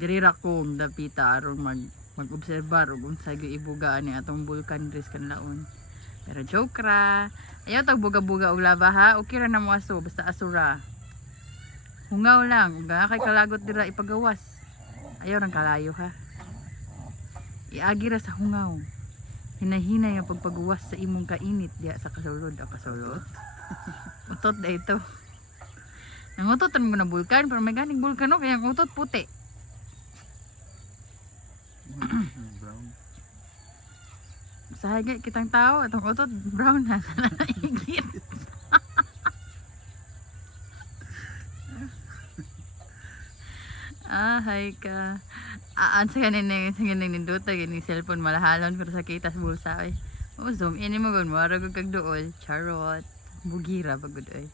Diri ra ko dapita aron mag-obserbar ug unsay gyud ibuga ni atong bulkan diri sa kanlaon. Pero joke ra. Ayaw tag buga-buga og lava ha. Okay ra na mo aso basta asura. Hungaw lang ug kay kalagot dira ipagawas. Ayaw rang kalayo ha. Iagi ra sa hungaw. Hinahinay ang pagpagawas sa imong kainit diya sa kasulod. Kasulod. Utot da ito. Nangutot mo na bulkan pero may ganing bulkan no kaya ang utot puti. Brown. Sa higit kitang tao atong utot brown na naigit. Hay ka. Sa ganing ninduta ganing cellphone malahalon pero sa kita sa bulsa oy. Zoom in mo gun mo ara gud kag duol. Charot. Bugira pagud oy.